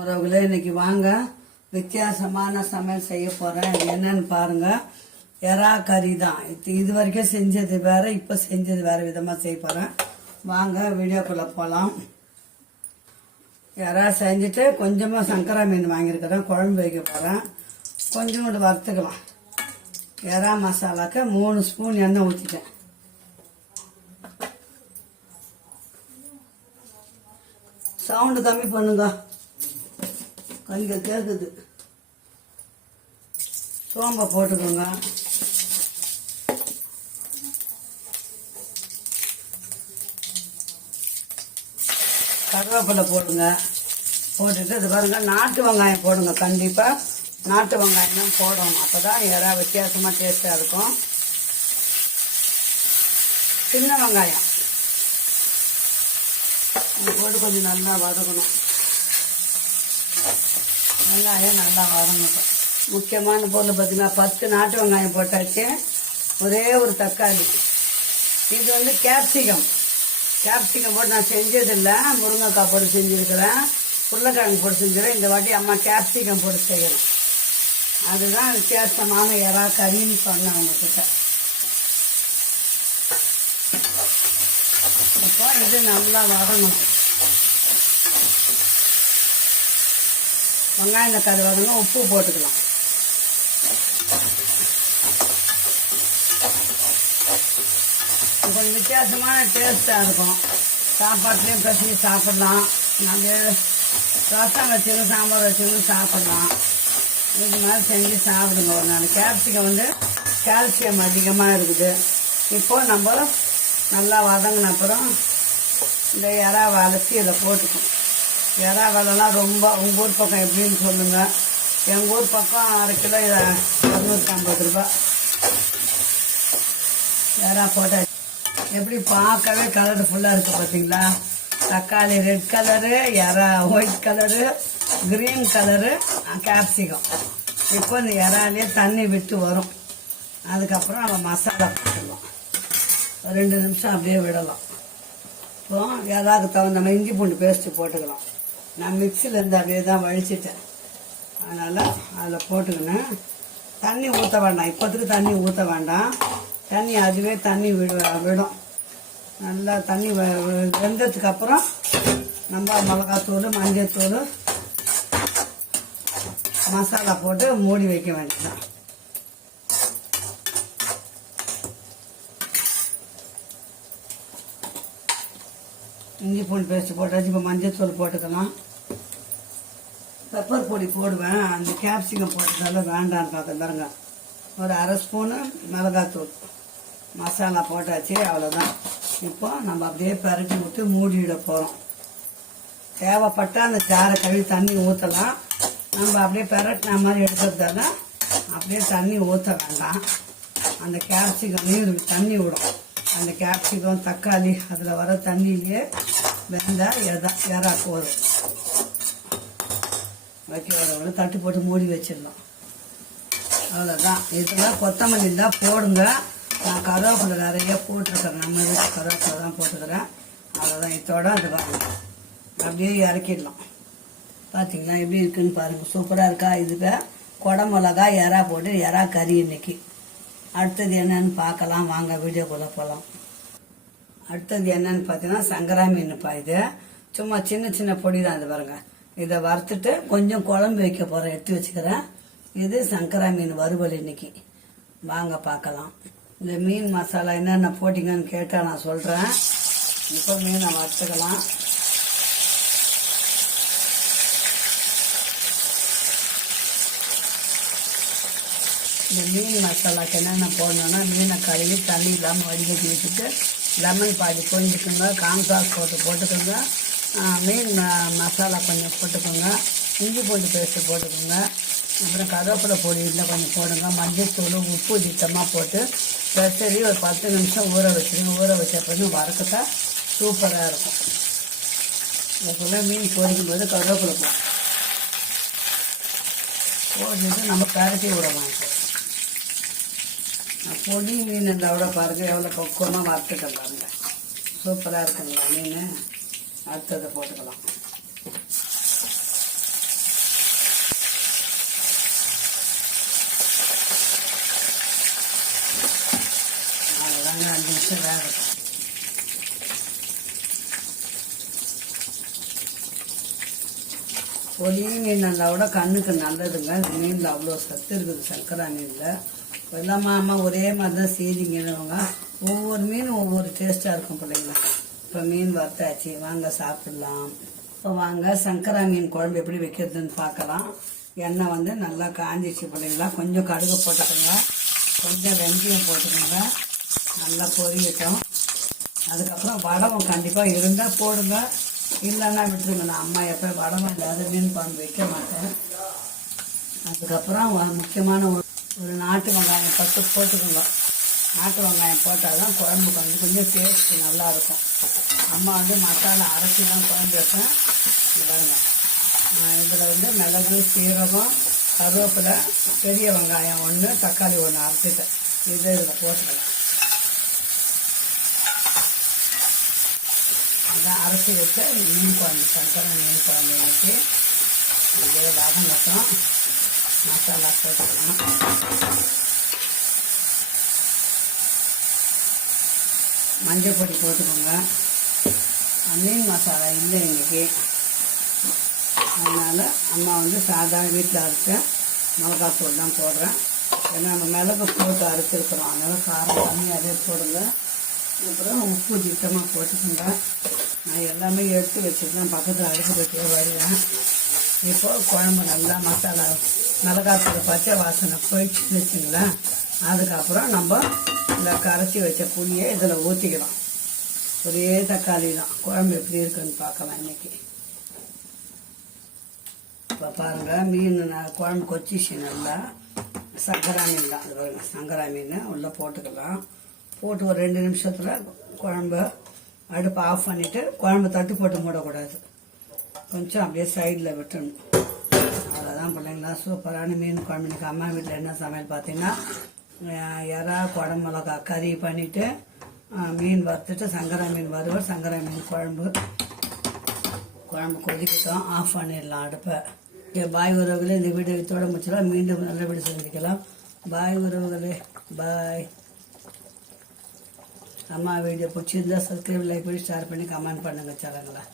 உறவுகளே, இன்னைக்கு வாங்க வித்தியாசமான சமையல் செய்ய போறேன். என்னன்னு பாருங்க. எறா கறி தான். இது வரைக்கும் செஞ்சது வேற, இப்ப செஞ்சது வேற விதமா செய்ய போறேன். வாங்க வீடியோக்குள்ள போலாம். எறா செஞ்சுட்டு கொஞ்சமா சங்கரா மீன் வாங்கியிருக்கிறேன், குழம்பு வைக்க போறேன். கொஞ்சோண்டு வறுத்துக்கலாம். எறா மசாலாக்கு 3 ஸ்பூன் எண்ணெய் ஊற்றிட்டேன். சவுண்டு கம்மி பண்ணுங்க, கொஞ்சம் கேட்குது. சோம்பை போட்டுக்கோங்க. கருவேப்பிலை போடுங்க. போட்டுட்டு இது பாருங்க, நாட்டு வெங்காயம் போடுங்க. கண்டிப்பாக நாட்டு வெங்காயம் தான் போடணும், அப்போ தான் யாராவது வித்தியாசமாக டேஸ்ட்டாக இருக்கும். சின்ன வெங்காயம் போட்டு கொஞ்சம் நல்லா வதக்கணும். வெங்காயம் நல்லா வதங்கட்டும். முக்கியமான பொருள் பார்த்தீங்கன்னா 10 நாட்டு வெங்காயம் போட்டாச்சு. ஒரே ஒரு தக்காளி. இது வந்து கேப்சிகம் போட்டு நான் செஞ்சதில்லை. முருங்கைக்காய் போட்டு செஞ்சுருக்கிறேன், உருளைக்கிழங்கு போட்டு செஞ்சுருக்கேன். இந்த வாட்டி அம்மா கேப்சிகம் போட்டு செய்யணும். அதுதான் வித்தியாசமான எறா கறின்னு சொன்னேன் உங்ககிட்ட. இப்போ இது நல்லா வதங்கணும். வெங்காயம் தக்காளி வதங்க உப்பு போட்டுக்கலாம். கொஞ்சம் வித்தியாசமான டேஸ்ட்டாக இருக்கும். சாப்பாட்டுலேயும் பிரச்சனை சாப்பிட்லாம். நம்ம ரசம் வச்சுக்கணும், சாம்பார் வச்சுக்கணும் சாப்பிட்லாம். இது மாதிரி செஞ்சு சாப்பிடுங்க ஒரு நாள். கேப்சிகம் வந்து கால்சியம் அதிகமாக இருக்குது. இப்போது நம்ம நல்லா வதங்கின அப்புறம் இந்த எறாவை அலசி இதை போட்டுக்கணும். எறா விலைலாம் ரொம்ப, உங்கள் ஊர் பக்கம் எப்படின்னு சொல்லுங்கள். எங்கள் ஊர் பக்கம் 1/2 கிலோ 250 ரூபா. எறா போட்டாச்சு. எப்படி பார்க்கவே கலர்ஃபுல்லாக இருக்குது பார்த்தீங்களா? தக்காளி ரெட் கலரு, எறா white colour, green colour, capsicum. இப்போ இந்த எறாலே தண்ணி விட்டு வரும். அதுக்கப்புறம் நம்ம மசாலா போட்டுடலாம். 2 நிமிஷம் அப்படியே விடலாம். இப்போ எறாவுக்கு தகுந்த நம்ம இஞ்சி பூண்டு பேஸ்ட்டு போட்டுக்கலாம். நான் மிக்சிலேருந்து அப்படியே தான் வழிச்சிட்டேன், அதனால் அதில் போட்டுக்கினேன். தண்ணி ஊற்ற வேண்டாம், இப்போதுக்கு தண்ணி ஊற்ற வேண்டாம். தண்ணி அதுவே தண்ணி விடும். நல்லா தண்ணி வெந்ததுக்கு அப்புறம் நம்ம மிளகாத்தூள், மஞ்சத்தூள், மசாலா போட்டு மூடி வைக்க வேண்டியதான். இஞ்சி பூண்டு பேஸ்ட் போட்டாச்சு. இப்போ மஞ்சத்தூள் போட்டுக்கலாம். பெப்பர் பொடி போடுவேன். அந்த கேப்சிகம் போட்டதால வேண்டான்னு பார்த்தேன் பாருங்க. ஒரு 1/2 ஸ்பூனு மிளகாத்தூள், மசாலா போட்டாச்சு. அவ்வளோதான். இப்போ நம்ம அப்படியே பரட்டி விட்டு மூடிவிட போகிறோம். தேவைப்பட்டால் அந்த சாரை கழுவி தண்ணி ஊற்றலாம். நம்ம அப்படியே பரட்டின மாதிரி எடுக்கிறதால அப்படியே தண்ணி ஊற்ற வேண்டாம். அந்த கேப்சிகம் நீர் தண்ணி விடும். அந்த கேப்சிகம் தக்காளி அதில் வர தண்ணியிலேயே வெந்தால் எறா போதும். வைக்க தட்டு போட்டு மூடி வச்சிடலாம். அவ்வளோதான். இதெல்லாம் கொத்தமல்லி தான் போடுங்க. நான் கருவேப்பிலை நிறைய போட்டிருக்கிறேன். நம்ம வீட்டு கருவேப்பிலை தான் போட்டுக்கிறேன். அவ்வளோதான். இதோட அது வாங்க அப்படியே இறக்கிடலாம். பார்த்தீங்களா எப்படி இருக்குன்னு பாருங்கள். சூப்பராக இருக்கா? இதுக்கு குடமிளகா எறா போட்டு எறா கறி இன்னைக்கு. அடுத்தது என்னன்னு பார்க்கலாம் வாங்க, வீடியோக்குள்ளே போகலாம். அடுத்தது என்னன்னு பார்த்தீங்கன்னா சங்கரா மீன்ப்பா. இது சும்மா சின்ன சின்ன பொடி தான். இது பாருங்க. இதை வறுத்துட்டு கொஞ்சம் குழம்பு வைக்க போகிறேன், எடுத்து வச்சுக்கிறேன். இது சங்கரா மீன் வறுவல் இன்னைக்கு. வாங்க பார்க்கலாம். இந்த மீன் மசாலா என்னென்ன போட்டிங்கன்னு கேட்டால் நான் சொல்கிறேன். இப்போ மீனை வறுத்துக்கலாம். இந்த மீன் மசாலாக்கு என்னென்ன போடணுன்னா, மீனை கழுவி தண்ணி இல்லாமல் வடிகட்டி வச்சுட்டு லெமன் பாதி கொஞ்சிக்கோங்க, கான்சாஸ் போட்டுக்கோங்க. மீன் மசாலா கொஞ்சம் போட்டுக்கோங்க. இஞ்சி பூண்டு பேஸ்ட்டு போட்டுக்கோங்க. அப்புறம் கருவேப்பிலை பொடி இல்லை கொஞ்சம் போடுங்க. மஞ்சத்தூள், உப்பு திட்டமாக போட்டு பெசரி ஒரு 10 நிமிஷம் ஊற வச்சுருங்க. ஊற வச்ச பிறகு வறுக்கத்தா சூப்பராக இருக்கும். இதுக்குள்ளே மீன் பொரிக்கும் போது கருவேப்பிலை போட்டு நம்ம பரட்டி விடலாம். பொடி மீன் இருந்தால் விட பாருங்கள் எவ்வளோ பக்குவமாக வறுத்துக்கலாம் பாருங்க. சூப்பராக இருக்குங்களா மீன். அடுத்ததை போட்டுக்கலாம். இன்னும் 5 நிமிஷம் வேகட்டும். பொலி மீன் நல்லா விட கண்ணுக்கு நல்லதுங்க. இந்த மீனில் அவ்வளோ சத்து இருக்குது, சங்கரா மீனில். எல்லாமா அம்மா ஒரே மாதிரி தான் செய்திங்கன்னுவாங்க. ஒவ்வொரு மீனும் ஒவ்வொரு டேஸ்ட்டாக இருக்கும் பிள்ளைங்களா. இப்போ மீன் வறுத்தாச்சு, வாங்க சாப்பிடலாம். இப்போ வாங்க சங்கரா மீன் குழம்பு எப்படி வைக்கிறதுன்னு பார்க்கலாம். எண்ணெய் வந்து நல்லா காஞ்சிச்சு பிள்ளைங்களா. கொஞ்சம் கடுகு போட்டுக்கோங்க, கொஞ்சம் வெந்தயம் போட்டுக்கோங்க, நல்லா பொரியட்டும். அதுக்கப்புறம் வடகம் கண்டிப்பாக இருந்தால் போடுங்க, இல்லைன்னா விட்டுருங்க. நான் அம்மா எப்போ வடகம் இல்லாத மீன் குழம்பு வைக்க மாட்டேன். அதுக்கப்புறம் முக்கியமான ஒரு நாட்டு வெங்காயம் 10 போட்டுக்கோங்க. நாட்டு வெங்காயம் போட்டால் தான் குழம்பு கொஞ்சம் டேஸ்ட்டு நல்லாயிருக்கும். அம்மா வந்து மசாலா அரைச்சி தான் குழம்பு வைப்பேன். பாருங்க, இதில் வந்து மிளகு, சீரகம், கருவேப்பிலை, பெரிய வெங்காயம் 1, தக்காளி 1 அரைச்சிட்டேன். இதில் போட்டுக்கலாம். அதான் அரைச்சி வச்ச மீன் குழம்பு, சங்கரா மீன் குழம்பு இன்னைக்கு. இதே வதங்கட்டும், மசாலா போட்டுக்கலாம். மஞ்சள் பொடி போட்டுக்கோங்க. மீன் மசாலா இல்லை இன்னைக்கு, அதனால் அம்மா வந்து சாதாரண வீட்டில் அரைச்ச மிளகாத்தூள் தான் போடுறேன். ஏன்னா நம்ம மிளகு போட்டு அரைச்சிருக்கிறோம், அதனால் காரம் கம்மியாகவே போடுங்க. அப்புறம் உப்பு திட்டமாக போட்டுக்கோங்க. நான் எல்லாமே எடுத்து வச்சுருக்கேன், பக்கத்தில் அடுப்பு கட்டியே வருவேன். இப்போது குழம்பு நல்லா மசாலா மிளகாத்தூள் பச்சை வாசனை போயிடுச்சுன்னு வச்சுங்களேன். அதுக்கப்புறம் நம்ம இந்த கரைச்சி வச்ச புளியை இதில் ஊற்றிக்கலாம். ஒரே தக்காளி தான். குழம்பு எப்படி இருக்குன்னு பார்க்கலாம் இன்னைக்கு. இப்போ பாருங்கள், மீன் குழம்பு கொச்சிச்சு நல்லா. சங்கரா மீன் தான், சங்கரா மீன் உள்ளே போட்டுக்கலாம். போட்டு ஒரு 2 நிமிஷத்தில் குழம்பு அடுப்பு ஆஃப் பண்ணிவிட்டு குழம்பு தட்டு போட்டு மூடக்கூடாது, கொஞ்சம் அப்படியே சைடில் விட்டுணும். அவ்வளோதான் பிள்ளைங்களா. சூப்பரான மீன் குழம்பு. இன்னைக்கு அம்மா வீட்டில் என்ன சமையல் பார்த்தீங்கன்னா, இறா குடம்பு மிளகா கறி பண்ணிவிட்டு மீன் வறுத்துட்டு சங்கரா மீன் வறுவல், சங்கரா மீன் குழம்பு. குழம்பு கொதிக்கட்டும், ஆஃப் பண்ணிடலாம் அடுப்பை. பாய் உறவுகளே, இந்த வீடியோ இதோட முடிச்சலாம். மீண்டும் நல்ல வீடியோ சந்திக்கலாம். பாய் உறவுகளே, பாய். அம்மா வீடியோ பிடிச்சிருந்தா சப்ஸ்கிரைப், லைக் பண்ணி ஷேர் பண்ணி கமெண்ட் பண்ணுங்கள் சேனலில்.